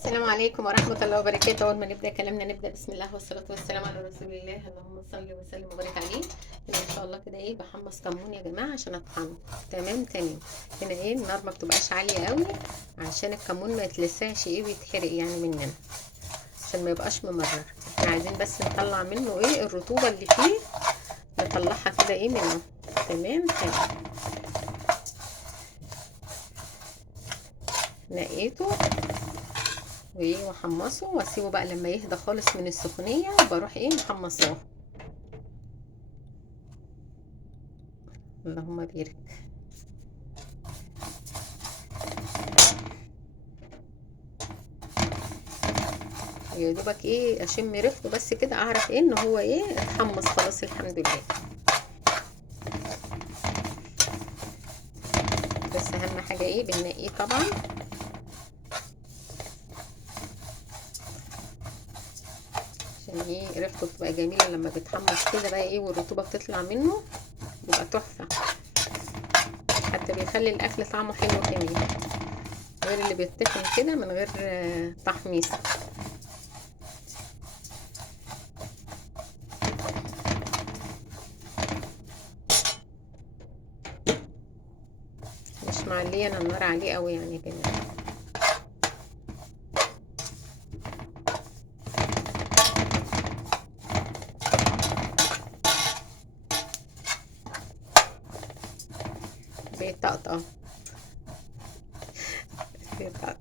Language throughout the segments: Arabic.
السلام عليكم ورحمة الله وبركاته. أول ما نبدأ كلامنا نبدأ بسم الله والصلاة والسلام على رسول الله. اللهم صل وسلم وبارك عليه. هنا إن شاء الله كده بحمص كمون يا جماعة عشان أطحنه. تمام. هنا النار ما بتبقاش عالية قوي عشان الكمون ما يتلسعش ويتحرق يعني مننا، عشان ما يبقاش ممرر. احنا عايزين بس نطلع منه الرطوبة اللي فيه، نطلعها كده منه. تمام. نقيته واحمصه واسيبه بقى لما يهدى خالص من السخونيه، وبروح محمصاه. اللهم بارك. يا دوبك اشم ريحته بس كده اعرف ان هو اتحمص خلاص الحمد لله. بس اهم حاجه بننقيه طبعا، عشان ريحته بتبقى جميله لما بيتحمص كده بقى والرطوبه بتطلع منه، بيبقى تحفه. حتى بيخلي الاكل طعمه حلو كمان، غير اللي بيتطحن كده من غير تحميص. مش معليه انا النار عليه قوي يعني كمان. بيطقطق بيطقطق.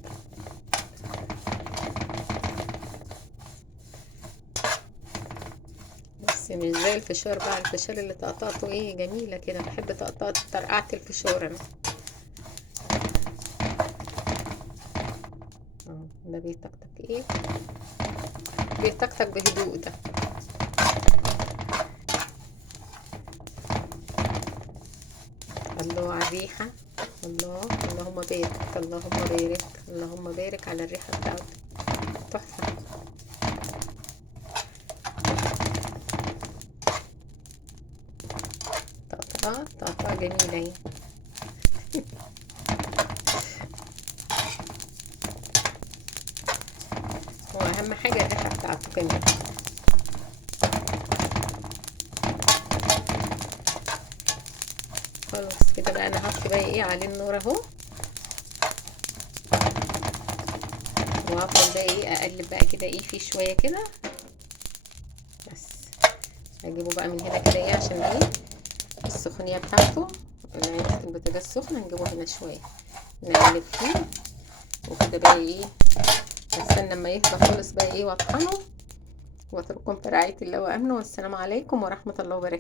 بس مش زي الفشار بقى، الفشار اللي طقطقته جميلة كده. بحب طقطقة طرقعة الفشار انا. ده بيطقطق بيطقطق بهدوء ده. الله على الريحة. الله، اللهم بارك اللهم بارك اللهم بارك على الريحة بتاعته. تحفة. طقطقة جميلة هو اهم حاجة الريحة بتاعته كمان. خلاص كده بقى انا هطفي بقى عليه النور اهو، وهفضل بقى اقلب بقى كده فيه شويه كده. بس هجيبه بقى من هنا كده عشان السخونيه بتاعته. عندك البوتاجاز سخنه، نجيبه هنا شويه نقلب فيه وكده بقى استنى لما يهدى خالص بقى واطحنه، واترككم في رعايه الله وامنه. والسلام عليكم ورحمه الله وبركاته.